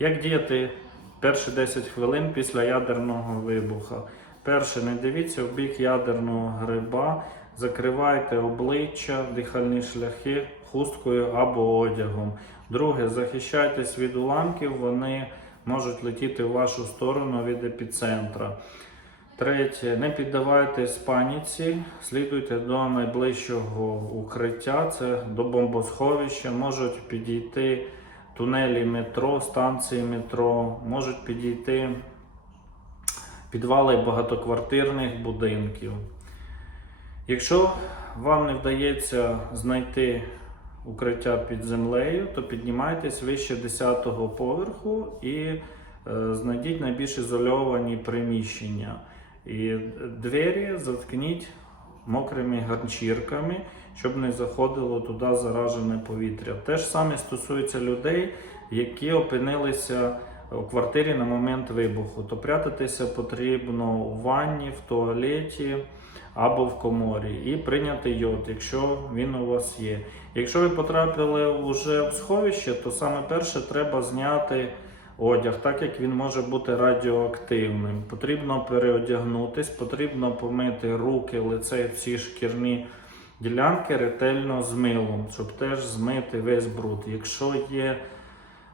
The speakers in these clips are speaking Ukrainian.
Як діяти перші 10 хвилин після ядерного вибуху? Перше, не дивіться в бік ядерного гриба, закривайте обличчя, дихальні шляхи хусткою або одягом. Друге, захищайтесь від уламків, вони можуть летіти в вашу сторону від епіцентра. Третє, не піддавайтесь паніці, слідуйте до найближчого укриття, це до бомбосховища, можуть підійти тунелі метро, станції метро, можуть підійти підвали багатоквартирних будинків. Якщо вам не вдається знайти укриття під землею, то піднімайтесь вище 10-го поверху і е, знайдіть найбільш ізольовані приміщення. І двері заткніть мокрими ганчірками, щоб не заходило туди заражене повітря. Те ж саме стосується людей, які опинилися у квартирі на момент вибуху. То прятатися потрібно у ванні, в туалеті або в коморі і прийняти йод, якщо він у вас є. Якщо ви потрапили вже в сховище, то саме перше треба зняти одяг, так як він може бути радіоактивним. Потрібно переодягнутись, потрібно помити руки, лице, всі шкірні ділянки ретельно з милом, щоб теж змити весь бруд. Якщо є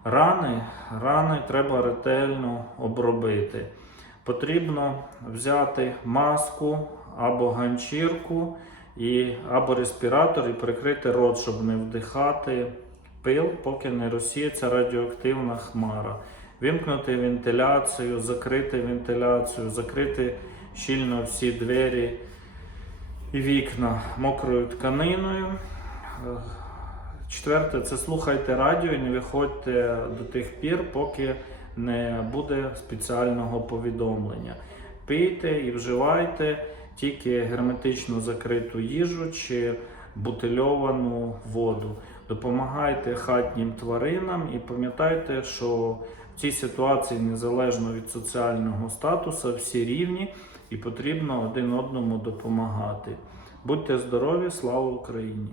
рани, рани треба ретельно обробити. Потрібно взяти маску або ганчірку і, або респіратор і прикрити рот, щоб не вдихати пил, поки не розсіється радіоактивна хмара. Вимкнути вентиляцію, закрити вентиляцію, закрити щільно всі двері вікна мокрою тканиною. Четверте, це слухайте радіо і не виходьте до тих пір, поки не буде спеціального повідомлення. Пийте і вживайте тільки герметично закриту їжу чи бутильовану воду. Допомагайте хатнім тваринам і пам'ятайте, що в цій ситуації, незалежно від соціального статусу, всі рівні і потрібно один одному допомагати. Будьте здорові, слава Україні!